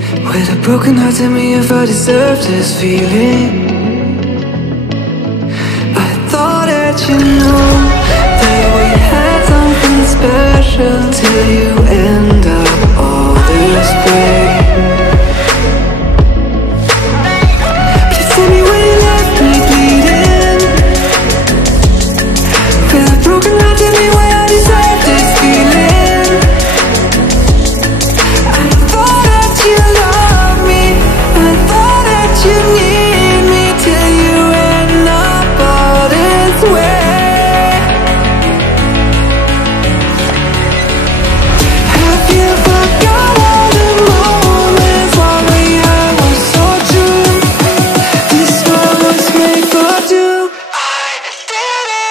With a broken heart, tell me if I deserve this feeling. I thought that you knew that we had something special, till you end up all this way. Please tell me when you left me bleeding. With a broken heart, tell me why I deserve this feeling. I thought that you loved me, I thought that you need me, till you end up all this way. Have you forgot all the moments while we had was so true? This world was made for two. I did it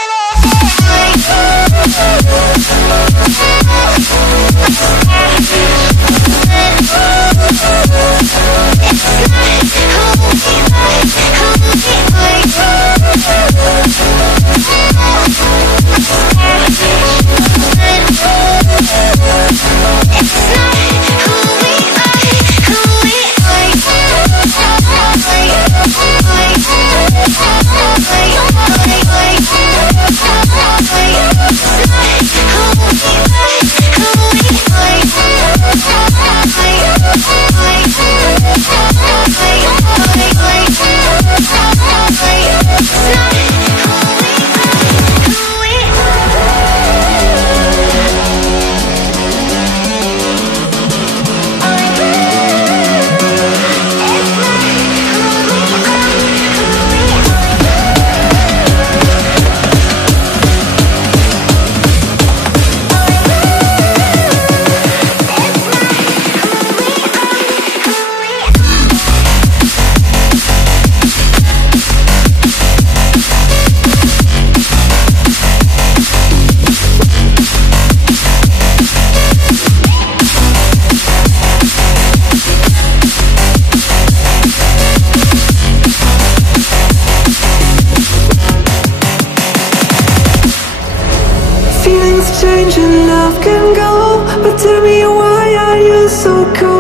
change and love can go, but tell me why are you so cold?